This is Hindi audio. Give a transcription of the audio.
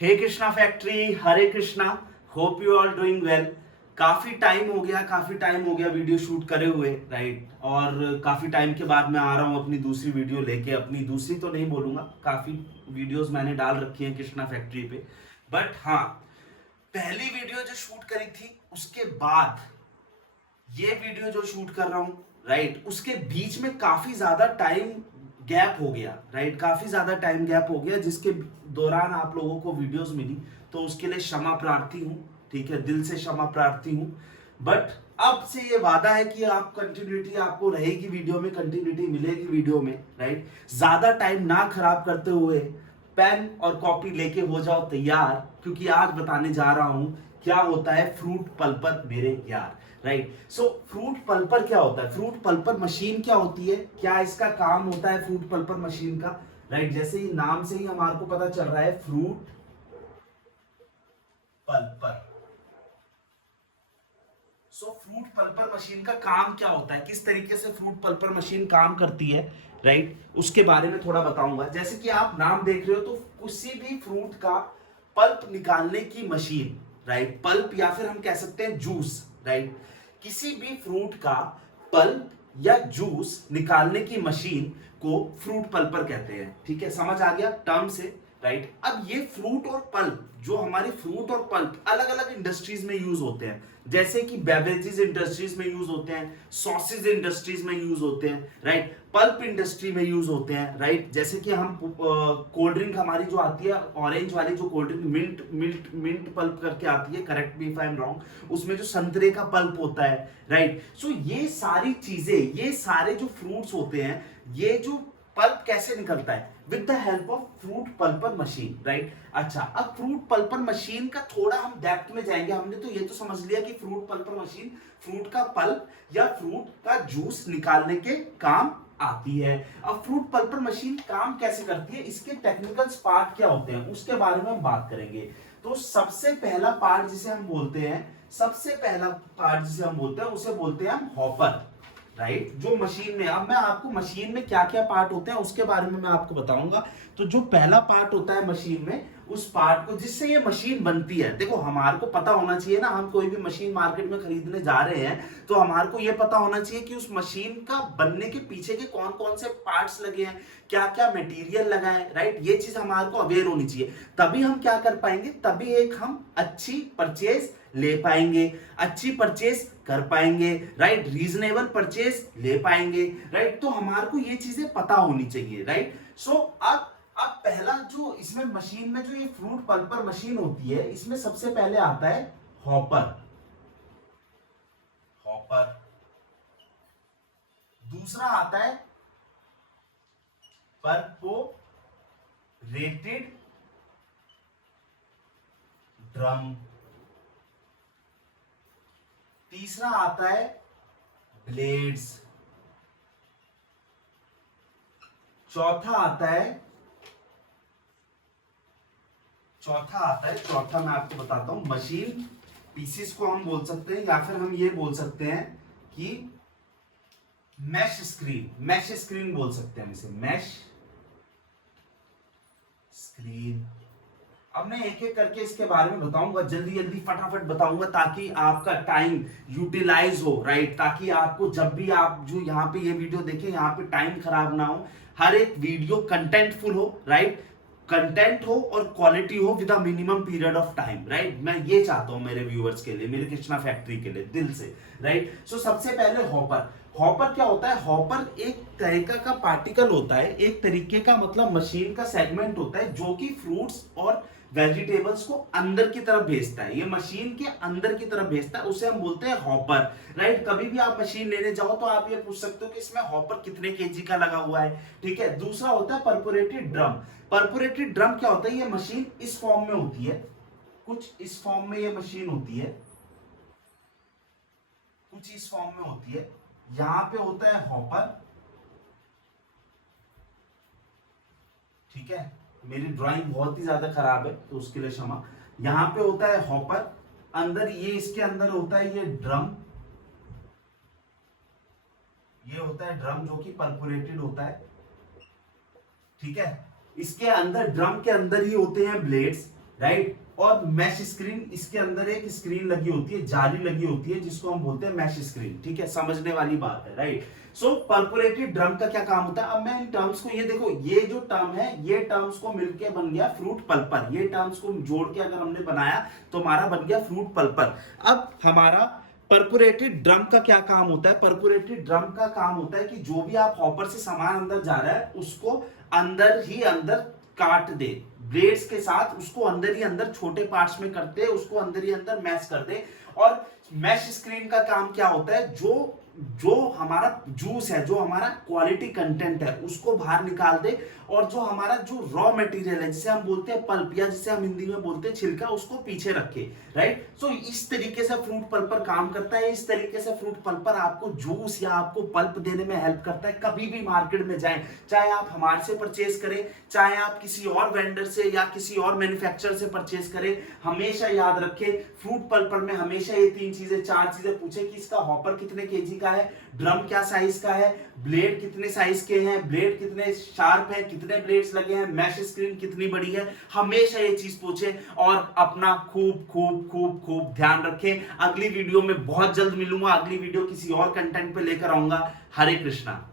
हे कृष्णा फैक्ट्री, हरे Krishna. Hope you all doing well. काफी टाइम हो गया वीडियो शूट करे हुए, राइट। और काफी टाइम के बाद मैं आ रहा हूँ अपनी दूसरी वीडियो लेके। अपनी दूसरी तो नहीं बोलूंगा, काफी वीडियोस मैंने डाल रखी हैं कृष्णा फैक्ट्री पे, बट हाँ, पहली वीडियो जो शूट करी थी उसके बाद ये वीडियो जो शूट कर रहा हूं, राइट, उसके बीच में काफी ज्यादा टाइम गैप हो गया, राइट। काफी ज्यादा टाइम गैप हो गया जिसके दौरान आप लोगों को वीडियोस मिली, तो उसके लिए क्षमा प्रार्थी हूं, ठीक है, दिल से क्षमा प्रार्थी हूं। बट अब से ये वादा है कि आप कंटिन्यूटी आपको रहेगी, वीडियो में कंटिन्यूटी मिलेगी वीडियो में, राइट। ज्यादा टाइम ना खराब करते हुए पेन और कॉपी लेके हो जाओ तैयार, क्योंकि आज बताने जा रहा हूं क्या होता है फ्रूट पल्पर मेरे यार, राइट। सो फ्रूट पल्पर क्या होता है, फ्रूट पल्पर मशीन क्या होती है, क्या इसका काम होता है फ्रूट पल्पर मशीन का, राइट। जैसे ही नाम से ही हमारे को पता चल रहा है फ्रूट पल्पर। सो फ्रूट पल्पर मशीन का काम क्या होता है, किस तरीके से फ्रूट पल्पर मशीन काम करती है, राइट, उसके बारे में थोड़ा बताऊंगा। जैसे कि आप नाम देख रहे हो, तो किसी भी फ्रूट का पल्प निकालने की मशीन, राइट, पल्प या फिर हम कह सकते हैं जूस, राइट, किसी भी फ्रूट का पल्प या जूस निकालने की मशीन को फ्रूट पल्पर कहते हैं, ठीक है, समझ आ गया टर्म से, राइट। अब ये फ्रूट और पल्प, जो हमारे फ्रूट और पल्प अलग अलग इंडस्ट्रीज में यूज होते हैं, जैसे कि बेवरेजेस इंडस्ट्रीज में यूज होते हैं, सॉसेज इंडस्ट्रीज में यूज होते हैं, राइट, पल्प इंडस्ट्री में यूज होते हैं, राइट। जैसे कि हम कोल्ड ड्रिंक हमारी जो आती है ऑरेंज वाली, जो कोल्ड ड्रिंक मिंट पल्प करके आती है, correct me if I am wrong, उसमें जो संतरे का पल्प होता है, राइट। सो ये सारी चीजें, ये सारे जो फ्रूट्स होते हैं, ये जो पल्प कैसे निकलता है, with the help of fruit पल्पर machine, right. अच्छा, अब फ्रूट पल्पर मशीन का थोड़ा हम डेप्थ में जाएंगे। हमने तो ये तो समझ लिया कि फ्रूट पल्पर मशीन फ्रूट का पल्प या फ्रूट का जूस निकालने के काम आती है। अब फ्रूट पल्पर मशीन काम कैसे करती है, इसके टेक्निकल पार्ट क्या होते हैं, उसके बारे में हम बात करेंगे। तो सबसे पहला पार्ट जिसे हम बोलते हैं, उसे बोलते हैं हम हॉपर, राइट, जो मशीन में, अब मैं आपको मशीन में क्या क्या पार्ट होते हैं उसके बारे में मैं आपको बताऊंगा। तो जो पहला पार्ट होता है मशीन में, उस पार्ट को जिससे ये मशीन बनती है, देखो हमारे को पता होना चाहिए ना, हम कोई भी मशीन मार्केट में खरीदने जा रहे हैं तो हमारे को ये पता होना चाहिए कि उस मशीन का बनने के पीछे के कौन कौन से पार्ट्स लगे हैं, क्या क्या मटेरियल लगा है, राइट। ये चीज हमारे को अवेयर होनी चाहिए, तभी हम क्या कर पाएंगे, तभी एक हम अच्छी परचेज ले पाएंगे, अच्छी परचेज कर पाएंगे, राइट, रीजनेबल परचेज ले पाएंगे, राइट। तो हमारे को ये चीजें पता होनी चाहिए, राइट। सो अब पहला जो इसमें मशीन में जो ये फ्रूट पल्पर मशीन होती है, इसमें सबसे पहले आता है हॉपर, हॉपर। दूसरा आता है परपोरेटेड ड्रम। तीसरा आता है ब्लेड्स। चौथा आता है चौथा मैं आपको बताता हूं, मशीन पीसीस को हम बोल सकते हैं, या फिर हम ये बोल सकते हैं कि मैश स्क्रीन बोल सकते हैं हम इसे, मैश स्क्रीन। अब मैं एक एक करके इसके बारे में बताऊंगा, जल्दी जल्दी फटाफट बताऊंगा, ताकि आपका टाइम यूटिलाइज हो, राइट, ताकि आपको जब भी आप जो यहाँ पे ये वीडियो देखें, यहाँ पे टाइम खराब ना हो, हर एक वीडियो कंटेंटफुल हो, राइट, कंटेंट हो और क्वालिटी हो with a minimum period of time, right. मैं ये चाहता हूं मेरे व्यूअर्स के लिए, मेरे कृष्णा फैक्ट्री के लिए, दिल से, राइट। सो सबसे पहले हॉपर। हॉपर क्या होता है, हॉपर एक तरीका का पार्टिकल होता है, एक तरीके का मतलब मशीन का सेगमेंट होता है, जो कि फ्रूट्स और वेजिटेबल्स को अंदर की तरफ भेजता है, ये मशीन के अंदर की तरफ भेजता है, उसे हम बोलते हैं हॉपर, राइट। कभी भी आप मशीन लेने जाओ तो आप ये पूछ सकते हो कि इसमें हॉपर कितने केजी का लगा हुआ है, ठीक है। दूसरा होता है परफोरेटेड ड्रम। परफोरेटेड ड्रम क्या होता है, ये मशीन इस फॉर्म में होती है, कुछ इस फॉर्म में ये मशीन होती है, कुछ इस फॉर्म में होती है। यहां पे होता है हॉपर, ठीक है, मेरी ड्राइंग बहुत ही ज्यादा खराब है तो उसके लिए क्षमा। यहां पे होता है हॉपर, अंदर ये, इसके अंदर होता है ये ड्रम, ये होता है ड्रम जो कि परफोरेटेड होता है, ठीक है। इसके अंदर, ड्रम के अंदर ही होते हैं ब्लेड्स, राइट। और मैश स्क्रीन, इसके अंदर एक स्क्रीन लगी होती है, जाली लगी होती है, जिसको हम बोलते हैं मैश स्क्रीन, ठीक है, समझने वाली बात है, राइट। सो परफोरेटेड ड्रम का क्या काम होता है, अब मैं इन टर्म्स को, ये देखो ये जो टर्म है, ये टर्म्स को मिलके बन गया फ्रूट पल्पर, ये टर्म्स को जोड़ के अगर हमने बनाया तो हमारा बन गया फ्रूट पल्पर। अब हमारा परफोरेटेड ड्रम का क्या काम होता है, परफोरेटेड ड्रम का काम होता है कि जो भी आप हॉपर से सामान अंदर जा रहा है उसको अंदर ही अंदर काट दे, ब्लेड्स के साथ उसको अंदर ही अंदर छोटे पार्ट्स में करते, उसको अंदर ही अंदर मैश कर दे। और मैश स्क्रीन का काम क्या होता है, जो जो हमारा जूस है, जो हमारा क्वालिटी कंटेंट है उसको बाहर निकाल दे, और जो हमारा जो रॉ मटेरियल है, जिसे हम बोलते हैं पल्प, या जिसे हम हिंदी में बोलते हैं छिलका, उसको पीछे रखे, राइट। सो इस तरीके से फ्रूट पल्पर काम करता है। इस तरीके से फ्रूट पल्पर आपको जूस या आपको पल्प देने में हेल्प करता है। कभी भी मार्केट में जाएं, चाहे आप हमारे से परचेज करें, चाहे आप किसी और वेंडर से या किसी और मैन्युफैक्चरर से परचेज करें, हमेशा याद रखें फ्रूट पल्पर में हमेशा ये 3 चीजें 4 चीजें पूछे कि इसका हॉपर कितने केजी का है, ड्रम क्या साइज का है, ब्लेड कितने साइज के हैं, ब्लेड कितने शार्प है, कितने ब्लेड्स लगे हैं, मैश स्क्रीन कितनी बड़ी है, हमेशा ये चीज पूछे और अपना खूब खूब खूब खूब ध्यान रखें। अगली वीडियो में बहुत जल्द मिलूंगा, अगली वीडियो किसी और कंटेंट पे लेकर आऊंगा। हरे कृष्णा।